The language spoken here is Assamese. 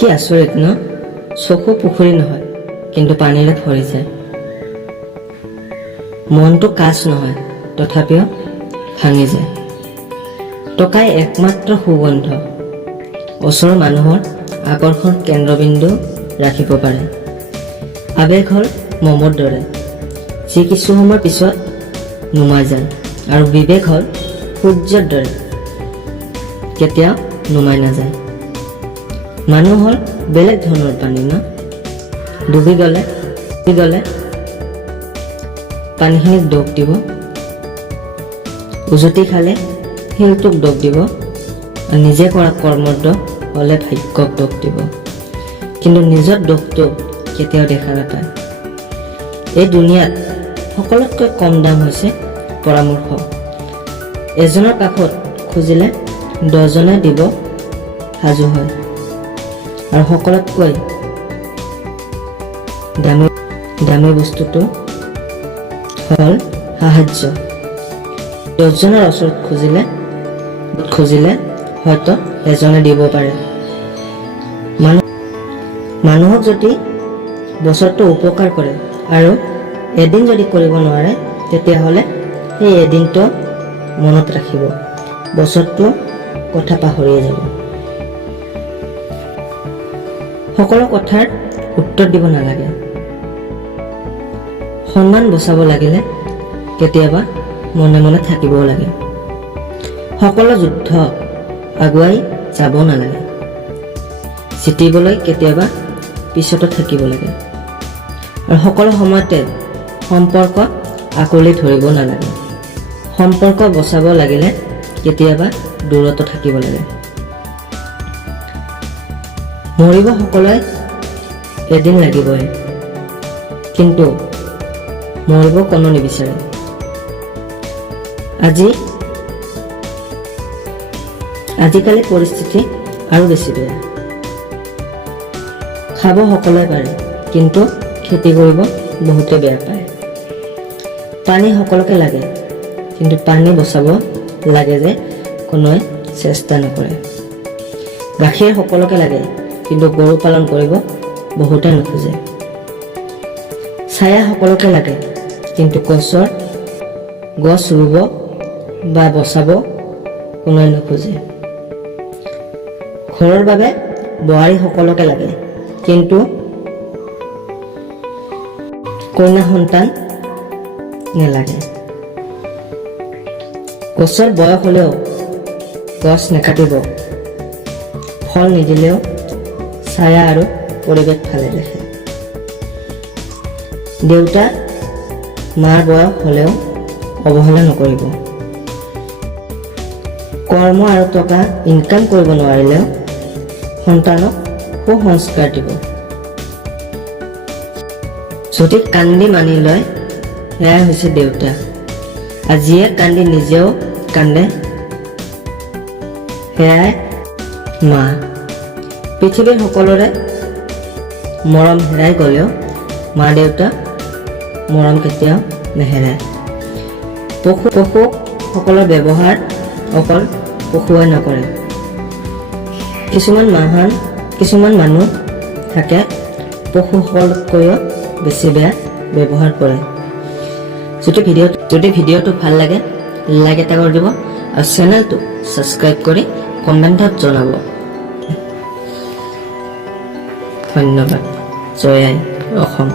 কি আচৰিত ন, চকু পুখুৰী নহয় কিন্তু পানীৰে ভৰি যায়। মনটো কাচ নহয় তথাপিও ভাঙি যায়। টকাই একমাত্ৰ সুগন্ধ, ওচৰৰ মানুহৰ আকৰ্ষণ কেন্দ্ৰবিন্দু ৰাখিব পাৰে। আৱেগ হ'ল মমৰ দৰে, যি কিছু সময়ৰ পিছত নুমাই যায়, আৰু বিবেক হ'ল সূৰ্যৰ দৰে, কেতিয়াও নুমাই নাযায়। মানুহ হ'ল বেলেগ ধৰণৰ পানী ন, ডুবি গ'লে পানীখিনিক ডুব দিব, উজটি খালে শিলটোক ডুব দিব, আৰু নিজে কৰা কৰ্মৰ দোষ হ'লে ভাগ্যক দোষ দিব, কিন্তু নিজৰ দোষটো কেতিয়াও দেখা নাপায়। এই দুনিয়াত সকলোতকৈ কম দাম হৈছে পৰামৰ্শ। এজনৰ কাষত খুজিলে 10জনে দিব সাজু হয়, আৰু সকলোতকৈ দামী বস্তুটো হ'ল সাহায্য। 10জনৰ ওচৰত খুজিলে হয়তো এজনে দিব পাৰে। মানুহক যদি বছৰটো উপকাৰ কৰে আৰু এদিন যদি কৰিব নোৱাৰে, তেতিয়াহ'লে সেই এদিনটো মনত ৰাখিব, বছৰটো কথা পাহৰিয়ে যাব। সকলো কথাৰ উত্তৰ দিব নালাগে। সন্মান বচাব লাগিলে কেতিয়াবা মনে মনে থাকিবও লাগে। সকলো যুদ্ধ আগুৱাই যাব নালাগে, জিতিবলৈ কেতিয়াবা পিছতো থাকিব লাগে। আৰু সকলো সময়তে সম্পৰ্ক আঁকোৱালি ধৰিব নালাগে। সম্পৰ্ক বচাব লাগিলে কেতিয়াবা দূৰতো থাকিব লাগে। মৰিব সকলোৱে এদিন লাগিবই, কিন্তু মৰিব কোনো নিবিচাৰে। আজিকালি পৰিস্থিতি আৰু বেছি বেয়া। খাব সকলোৱে পাৰে, কিন্তু খেতি কৰিব বহুতে বেয়া পায়। পানী সকলোকে লাগে, কিন্তু পানী বচাব লাগে যে কোনোৱে চেষ্টা নকৰে। গাখীৰ সকলোকে লাগে, কিন্তু গৰু পালন কৰিব বহুতে নোখোজে। ছায়া সকলোকে লাগে, কিন্তু গছ ৰুব বা বচাব কোনোৱে নোখোজে। ঘৰৰ বাবে বোৱাৰী সকলোকে লাগে, কিন্তু কন্যা সন্তান নেলাগে। গছৰ বয়স হ'লেও গছ নেকাটিব, ফল নিদিলেও ছায়া আৰু পৰিৱেশ ভালে ৰাখে। দেউতা মাৰ বয়স হ'লেও অৱহেলা নকৰিব। কৰ্ম আৰু টকা ইনকাম কৰিব নোৱাৰিলেও সন্তানক সুসংস্কাৰ দিব। যদি কান্দি মানি লয়, সেয়াই হৈছে দেউতা। আজিয়ে কান্দি নিজেও কান্দে, সেয়াই মা। পৃথিৱীৰ সকলোৰে মৰম হেৰাই গ'লেও মা দেউতা মৰম কেতিয়াও নেহেৰায়। পশুসকলৰ ব্যৱহাৰ অকল পশুৱে নকৰে। কিছুমান মানুহ থাকে পশুসকলতকৈও বেছি বেয়া ব্যৱহাৰ কৰে। যদি ভিডিঅ'টো ভাল লাগে, লাইক এটা কৰি দিব, আৰু চেনেলটো ছাবস্ক্ৰাইব কৰি কমেণ্টত জনাব। ধন্যবাদ। জয় আই অসম।